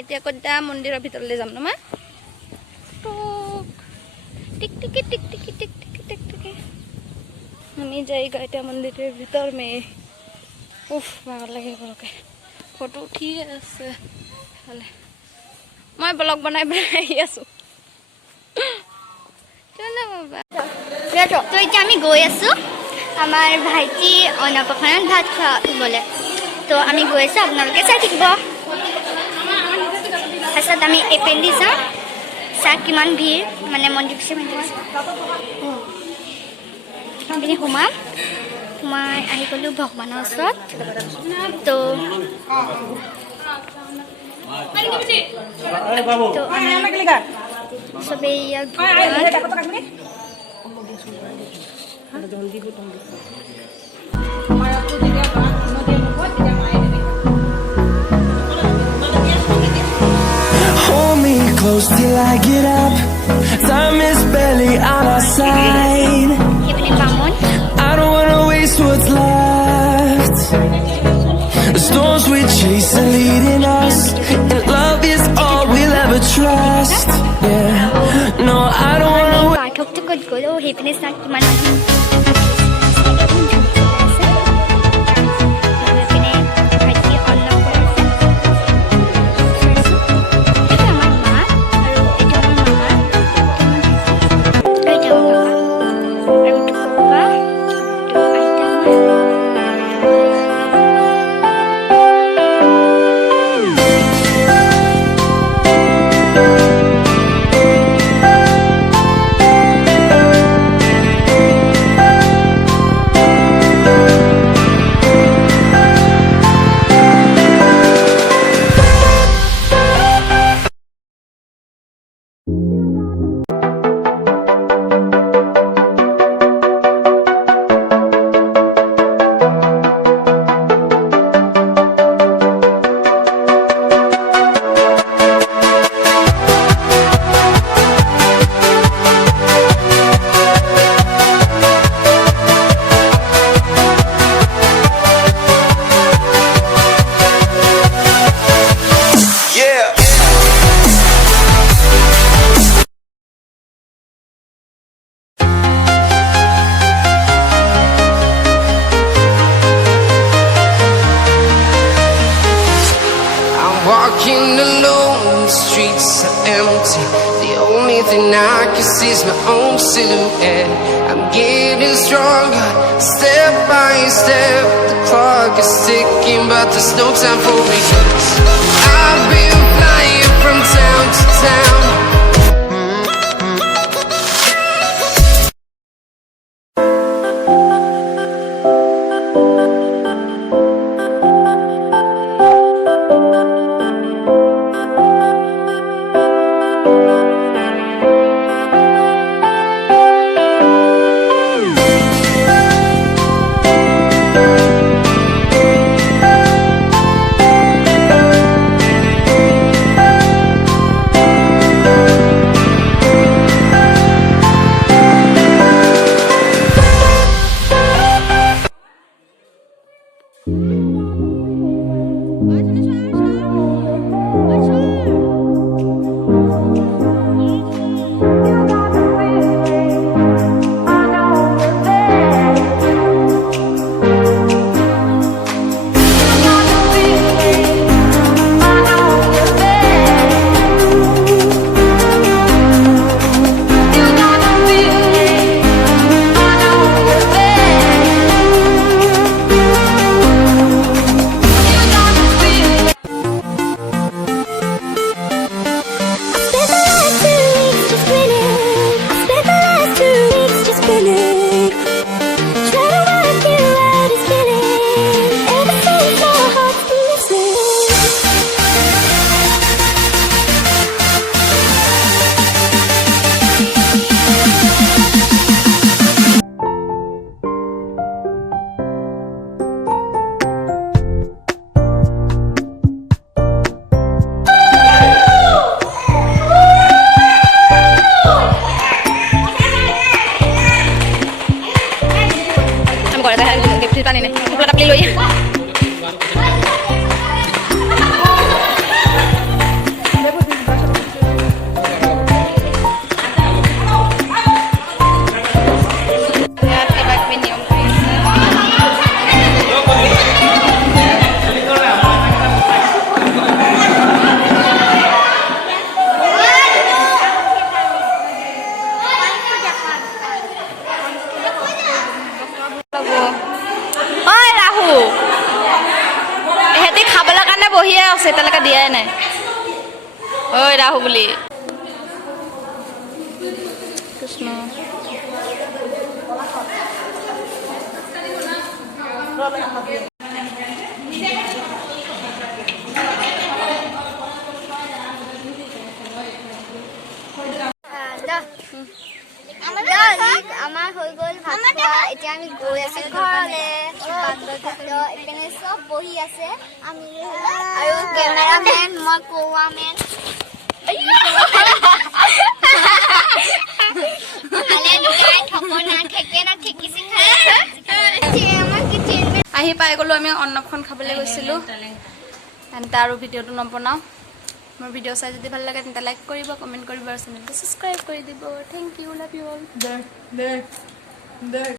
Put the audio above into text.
এতিয়া কদ্দা মন্দিৰৰ ভিতৰলৈ যাম ন মা टिक टिक टिक टिक टिक टिक टिक टिक हम जाएगा इतना मंदिर के भीतर में उफ भाग लगे बड़के फोटो उठी আছে मैं ब्लॉग बनाई बनाई आसो चलो बाबा तो इतना আমি গৈ আছো আমার ভাইটি অন্নপ্রাশনত ভাত খাবলে তো আমি গৈ আছো আপোনালোকে চাই থাকিব আসলে আমি এপেন্ডি যাম सा किमान भीड़ माने मंदिर से मैंने सोमाई आहि गलो भगवान ओसर तो सबे close till I get up. Time is barely on our side. I don't wanna waste what's left. The storms we chase are leading us, and love is all we'll ever trust. Yeah, no, I don't wanna. पाठक तो कुछ बोलो happiness ना कि मन Walking alone, the streets are empty. The only thing I can see is my own silhouette. I'm getting stronger, step by step. The clock is ticking, but there's no time for regrets. I've been flying from town to town. ঐ ৰাহু বুলি কৃষ্ণ আমাৰ হৈ গ'ল ভাত খোৱা এতিয়া আমি গৈ আছো ঘৰলে এইপিনে চব বহি আছে আমি আৰু কেমেৰামেন মই কৌৱামেন আহি পাই গ'লো আমি অন্নপ্ৰসন্ন খাবলৈ গৈছিলোঁ তেন্তে আৰু ভিডিঅ'টো নবনাওঁ মোৰ ভিডিঅ' চাই যদি ভাল লাগে তেন্তে লাইক কৰিব কমেণ্ট কৰিব আৰু চেনেলটো ছাবস্ক্ৰাইব কৰি দিব thank you love you all